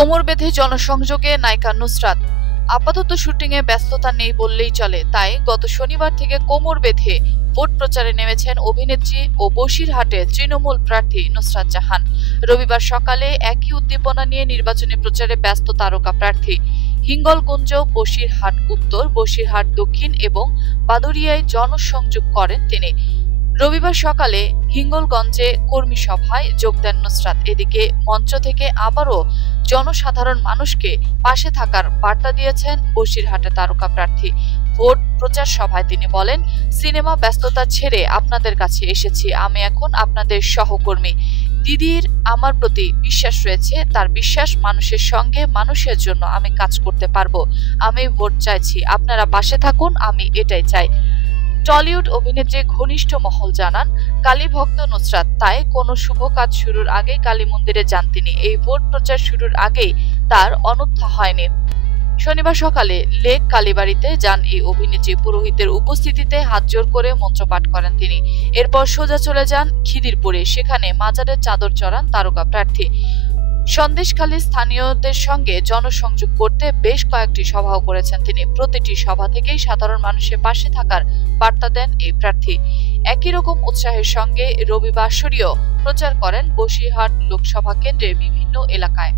কোমর বেঁধে জনসংযোগে নায়িকা নুসরাত। আপাতত শুটিংয়ে ব্যস্ততা নেই বললেই চলে, তাই গত শনিবার থেকে কোমর বেঁধে ভোট প্রচারে নেমেছেন অভিনেত্রী ও বসিরহাটে তৃণমূল প্রার্থী নুসরাত জাহান। রবিবার সকালে একই উদ্দীপনা নিয়ে নির্বাচনী প্রচারে ব্যস্ত তারকা প্রার্থী। হিঙ্গলগঞ্জ, বসিরহাট উত্তর, বসিরহাট দক্ষিণ এবং বাদুড়িয়ায় জনসংযোগ করেন তিনি। রবিবার সকালে হিঙ্গলগঞ্জে কর্মী সভায় যোগ দেন নুসরাত। এদিকে মঞ্চ থেকে আবারও জনসাধারণ মানুষকে পাশে থাকার বার্তা দিয়েছেন বসিরহাটের তারকা প্রার্থী। ভোট প্রচার সভায় তিনি বলেন, সিনেমা ব্যস্ততা ছেড়ে আপনাদের কাছে এসেছি। আমি এখন আপনাদের সহকর্মী। দিদির আমার প্রতি বিশ্বাস রয়েছে, তার বিশ্বাস মানুষের সঙ্গে, মানুষের জন্য আমি কাজ করতে পারবো। আমি ভোট চাইছি, আপনারা পাশে থাকুন, আমি এটাই চাই। টলিউড অভিনেত্রী ঘনিষ্ঠ মহল জানান, কালী ভক্ত নুসরাত, তাই কোনো শুভ কাজ শুরুর আগেই কালী মন্দিরে যান তিনি। এই ভোট প্রচার শুরুর আগেই তার অন্যথা হয়নি। শনিবার সকালে লেক কালীবাড়িতে যান এই অভিনেত্রী। পুরোহিতের উপস্থিতিতে হাতজোড় করে মন্ত্রপাঠ করেন তিনি। এরপর সোজা চলে যান খিদিরপুরে, সেখানে মাজারের চাদর চড়ান তারকা প্রার্থী। সন্দেশখালী স্থানীয়দের সঙ্গে জনসংযোগ করতে বেশ কয়েকটি সভাও করেছেন তিনি। প্রতিটি সভা থেকেই সাধারণ মানুষের পাশে থাকার বার্তা দেন এই প্রার্থী। একই রকম উৎসাহের সঙ্গে রবিবাসরীয় প্রচার করেন বসিরহাট লোকসভা কেন্দ্রের বিভিন্ন এলাকায়।